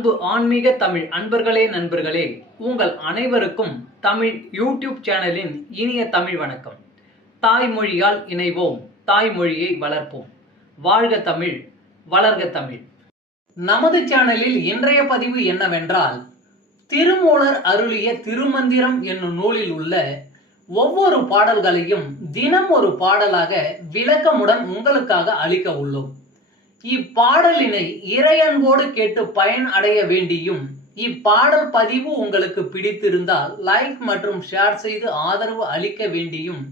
அன்பு ஆன்மீக தமிழ் அன்பர்களே நண்பர்களே, உங்கள் அனைவருக்கும் தமிழ் யூடியூப் சேனலின் இனிய தமிழ் வணக்கம். தாய்மொழியால் இணைவோம், தாய்மொழியை வளர்ப்போம். வாழ்க தமிழ், வளர்க தமிழ். நமது சேனலில் இன்றைய பதிவு என்னவென்றால், திருமூலர் அருளிய திருமந்திரம் என்னும் நூலில் உள்ள ஒவ்வொரு பாடல்களையும் தினம் ஒரு பாடலாக விளக்கமுடன் உங்களுக்காக அளிக்க உள்ளோம். இப்பாடலினை இறையன்போடு கேட்டு பயன் அடைய வேண்டியும், இப்பாடல் பதிவு உங்களுக்கு பிடித்திருந்தால் லைக் மற்றும் ஷேர் செய்து ஆதரவு அளிக்க வேண்டியும்,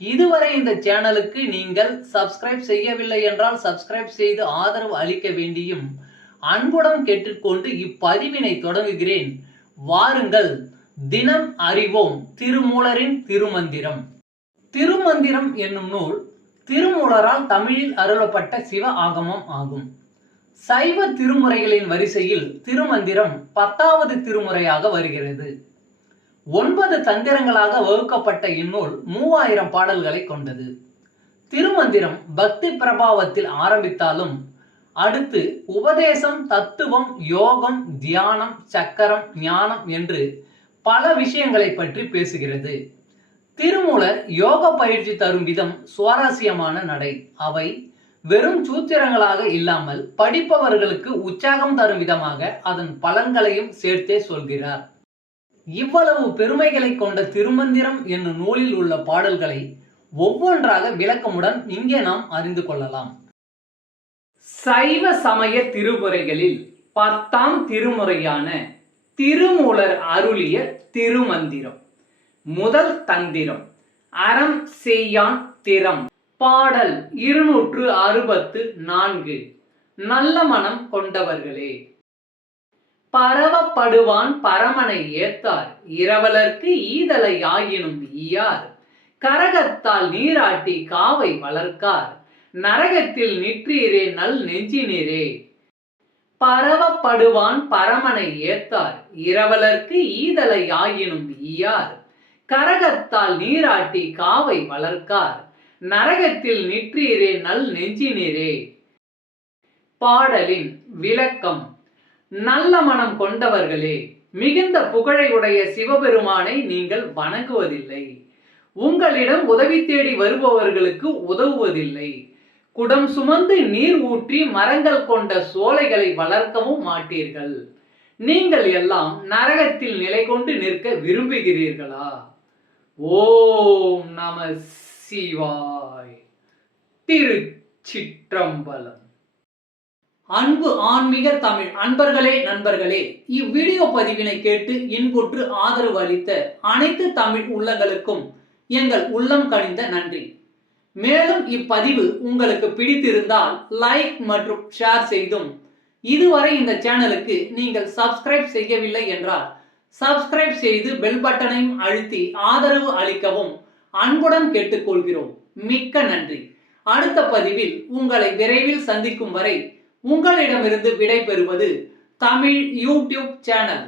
இதுவரை இந்த சேனலுக்கு நீங்கள் சப்ஸ்கிரைப் செய்யவில்லை என்றால் சப்ஸ்கிரைப் செய்து ஆதரவு அளிக்க வேண்டியும் அன்புடன் கேட்டுக்கொண்டு இப்பதிவினை தொடங்குகிறேன். வாருங்கள், தினம் அறிவோம் திருமூலரின் திருமந்திரம். திருமந்திரம் என்னும் நூல் திருமூலரால் தமிழில் அருளப்பட்ட சிவ ஆகமம் ஆகும். சைவ திருமுறைகளின் வரிசையில் திருமந்திரம் 10வது திருமுறையாக வருகிறது. 9 தந்திரங்களாக வகுக்கப்பட்ட இந்நூல் 3000 பாடல்களை கொண்டது. திருமந்திரம் பக்தி பிரபாவத்தில் ஆரம்பித்தாலும் அடுத்து உபதேசம், தத்துவம், யோகம், தியானம், சக்கரம், ஞானம் என்று பல விஷயங்களை பற்றி பேசுகிறது. திருமூலர் யோக பயிற்சி தரும் விதம் சுவாரஸ்யமான நடை. அவை வெறும் சூத்திரங்களாக இல்லாமல் படிப்பவர்களுக்கு உற்சாகம் தரும் விதமாக அதன் பலன்களையும் சேர்த்தே சொல்கிறார். இவ்வளவு பெருமைகளை கொண்ட திருமந்திரம் என்னும் நூலில் உள்ள பாடல்களை ஒவ்வொன்றாக விளக்கமுடன் இங்கே நாம் அறிந்து கொள்ளலாம். சைவ சமய திருமுறைகளில் 10ஆம் திருமுறையான திருமூலர் அருளிய திருமந்திரம். முதல் தந்திரம் அறம் செய்யான் திறம். பாடல் 264. நல்ல மனம் கொண்டவர்களே. பரவப்படுவான் பரமனை ஏத்தார், இரவலர்க்கு ஈதலை ஆயினும் ஈயார். கரகத்தால் நீராட்டி காவை வளர்க்கார், நரகத்தில் நிற்றீரே நல் நெஞ்சினீரே. பரவப்படுவான் பரமனை ஏத்தார், இரவலர்க்கு ஈதலை ஆயினும் ஈயார். கரகத்தால் நீராட்டி காவை வளர்க்கார், நரகத்தில் நிற்றீரே நல் நெஞ்சினீரே. பாடலின் விளக்கம். நல்ல மனம் கொண்டவர்களே, மிகுந்த புகழை உடைய சிவபெருமானை நீங்கள் வணங்குவதில்லை. உங்களிடம் உதவி தேடி வருபவர்களுக்கு உதவுவதில்லை. குடம் சுமந்து நீர் ஊற்றி மரங்கள் கொண்ட சோலைகளை வளர்க்கவும் மாட்டீர்கள். நீங்கள் எல்லாம் நரகத்தில் நிலை கொண்டு நிற்க விரும்புகிறீர்களா? ஓம் நம சிவாய். திருச்சிற்றம்பலம். அன்பு ஆன்மீக தமிழ் அன்பர்களே நண்பர்களே, இவ்வீடியோ பதிவினை கேட்டு இன்புற்று ஆதரவு அளித்த அனைத்து தமிழ் உள்ளங்களுக்கும் எங்கள் உள்ளம் கனிந்த நன்றி. மேலும் இப்பதிவு உங்களுக்கு பிடித்திருந்தால் லைக் மற்றும் ஷேர் செய்தும், இதுவரை இந்த சேனலுக்கு நீங்கள் சப்ஸ்கிரைப் செய்யவில்லை என்றால் சப்ஸ்கிரைப் செய்து பெல் பட்டனையும் அழுத்தி ஆதரவு அளிக்கவும் அன்புடன் கேட்டுக்கொள்கிறோம். மிக்க நன்றி. அடுத்த பதிவில் உங்களை விரைவில் சந்திக்கும் வரை உங்களிடமிருந்து விடை பெறுவது தமிழ் யூடியூப் சேனல்.